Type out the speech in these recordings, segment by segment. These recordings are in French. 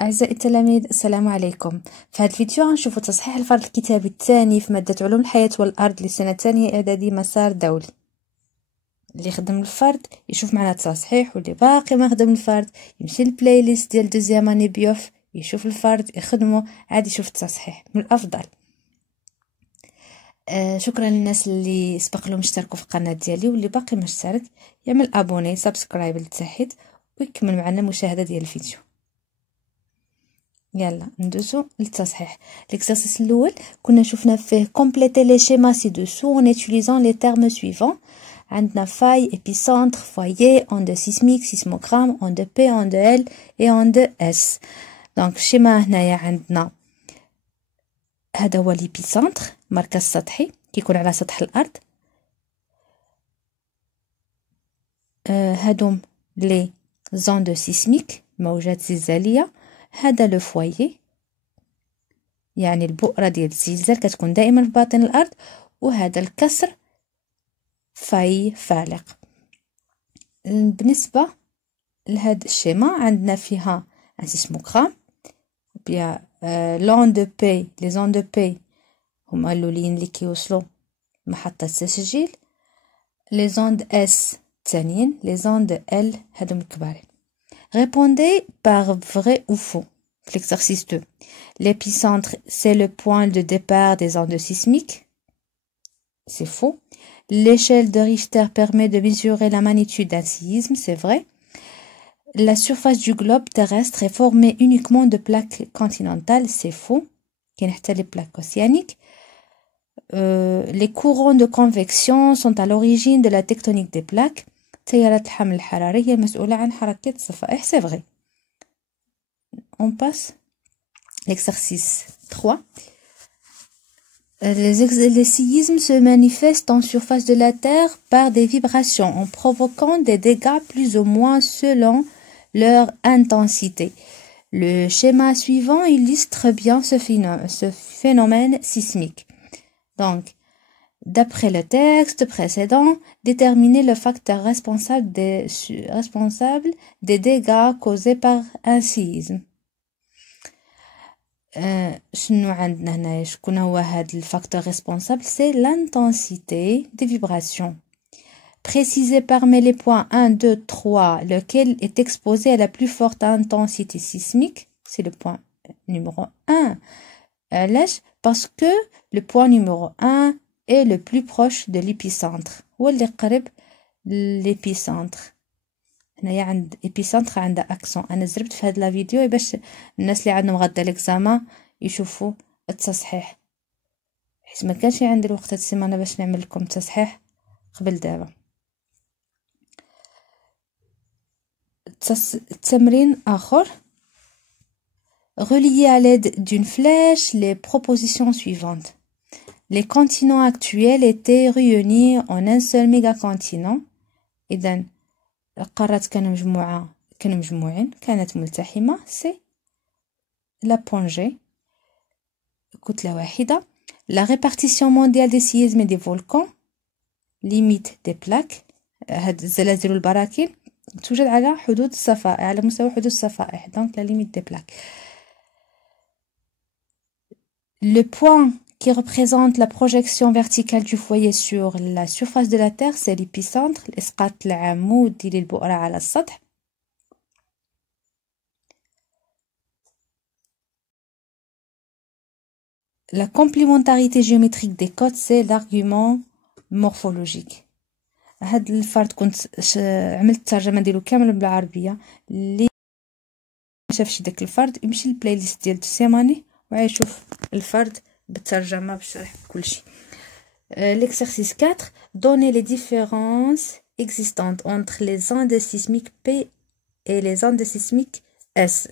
أعزائي التلاميذ، السلام عليكم. في هذا الفيديو غنشوفوا تصحيح الفرض الكتابي الثاني في مادة علوم الحياة والأرض لسنة ثانية إعدادي مسار دولي. اللي خدم الفرض يشوف معنا التصحيح، واللي باقي ما خدم الفرض يمشي للبلاي ليست ديال دوزيام اني بيوف يشوف الفرض يخدمه عاد يشوف التصحيح من الأفضل. شكرا للناس اللي سبق لهم اشتركوا في القناة ديالي، واللي باقي ما اشترك يعمل ابوني سبسكرايب للتحت ويكمل معنا المشاهدة ديال الفيديو. يلا ندوزو للتصحيح. l'exercice الاول كنا شفنا فيه compléter les schémas ci-dessous en utilisant les termes suivants. عندنا faille, épicentre, foyer, onde sismique, sismogramme, onde P, onde L et onde S. donc الشيما هنايا عندنا هذا هو l'épicentre مركز سطحي كيكون على سطح الارض. هادوم لي زوند سيسميك موجات زلزاليه. هذا لو فوايي يعني البؤرة ديال الزلزال كتكون دائما في باطن الأرض، وهذا الكسر فاي فالق. بالنسبة لهاد الشيما عندنا فيها ان سيسموغرام بيا لون دو بي. لي زون دو بي هما اللولين اللي كيوصلوا محطة التسجيل، لي زوند اس الثانيين، لي زوند ال هادو الكبارين. Répondez par vrai ou faux. L'exercice 2. L'épicentre, c'est le point de départ des ondes sismiques. C'est faux. L'échelle de Richter permet de mesurer la magnitude d'un séisme. C'est vrai. La surface du globe terrestre est formée uniquement de plaques continentales. C'est faux. Les plaques océaniques. Les courants de convection sont à l'origine de la tectonique des plaques. تيارات الحمل الحراري هي مسؤولة عن حركة الصفائح. C'est vrai. On passe l'exercice 3. Les séismes se manifestent en surface de la Terre par des vibrations en provoquant des dégâts plus ou moins selon leur intensité. Le schéma suivant illustre bien ce phénomène sismique. Donc, d'après le texte précédent, déterminer le facteur responsable des dégâts causés par un séisme. شنو عندنا هنايا؟ شكون هو هاد الفاكتور responsable؟ c'est l'intensité des vibrations. Précisez parmi les points 1, 2, 3 lequel est exposé à la plus forte intensité sismique. C'est le point numéro 1. علاش؟ parce que le point numéro 1 est le plus proche de l'épicentre. هو اللي قرب l'épicentre. هنايا عند épicentre عندها اكسون. انا زربت في هذا الفيديو باش الناس اللي عندهم غدا الاكزامان يشوفوا التصحيح، حيت ما كانش عندي الوقت هاد السيمانه باش نعمل لكم تصحيح قبل دابا. تمرين اخر. relier à l'aide d'une flèche les propositions suivantes. Les continents actuels étaient réunis en un seul mégacontinent. إذن القارات كانوا مجموعين كانت ملتحمة. سي لا بونجي كتلة واحدة. La répartition mondiale des séismes et des volcans. limite des plaques. هاد الزلازل والبراكين توجد على حدود الصفائح، على مستوى حدود الصفائح. donc la limite des plaques. Le point qui représente la projection verticale du foyer sur la surface de la Terre, c'est l'épicentre. الإسقاط العمود ديال البؤرة على السطح. La complémentarité géométrique des codes, c'est l'argument morphologique. هاد الفرد كنت عملت الترجمة ديالو كامل بالعربية. اللي ما شافش داك الفرد يمشي للبلاي ليست ديال السيماني ويشوف الفرد بالترجمة بالشرح بكلشي. L'exercice 4. Donner les différences existantes entre les ondes sismiques P et les ondes sismiques S.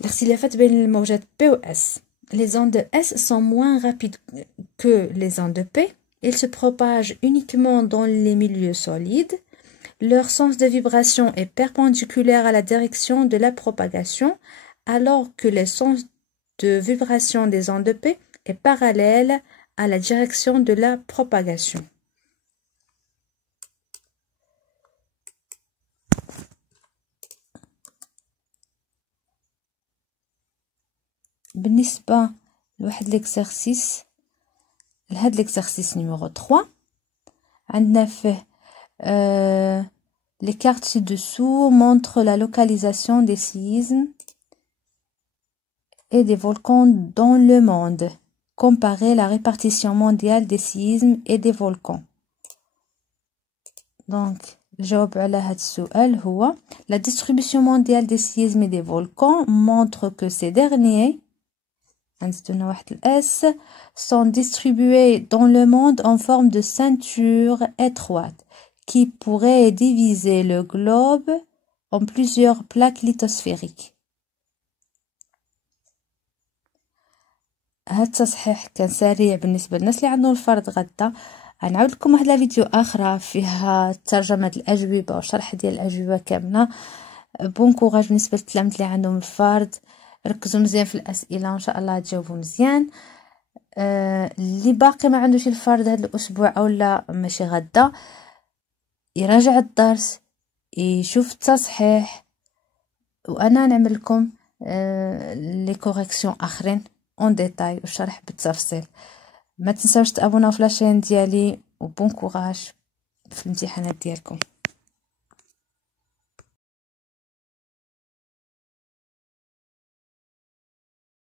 الاختلافات بين الموجات P و S. Les ondes S sont moins rapides que les ondes P. Ils se propagent uniquement dans les milieux solides. Leur sens de vibration est perpendiculaire à la direction de la propagation, alors que le sens de vibration des ondes P est parallèle à la direction de la propagation. بالنسبة لواحد ليكزارسيس، لهاد ليكزارسيس نيميرو 3 عندنا فيه les cartes ci-dessous montrent la localisation des séismes et des volcans dans le monde. Comparer la répartition mondiale des séismes et des volcans. Donc, الجواب على هذا السؤال هو la distribution mondiale des séismes et des volcans montre que ces derniers sont distribués dans le monde en forme de ceinture étroite qui pourrait diviser le globe en plusieurs plaques lithosphériques. هاد التصحيح كان سريع بالنسبه للناس اللي عندهم الفرض غدا. غنعاود لكم واحد فيديو اخرى فيها ترجمه الاجوبه وشرح ديال الاجوبه كامله. بون كوراج بالنسبه للتلاميذ اللي عندهم الفرض، ركزوا مزيان في الاسئله وان شاء الله تجاوبوا مزيان. اللي باقي ما عندوش الفرض هذا الاسبوع او لا ماشي غدا، يراجع الدرس، يشوف التصحيح، وانا نعمل لكم لي كوريكسيون اخرين اون ديتاي والشرح بالتفصيل. ما تنساوش تابوناو في لاشين ديالي، وبون كوراج في الامتحانات ديالكم.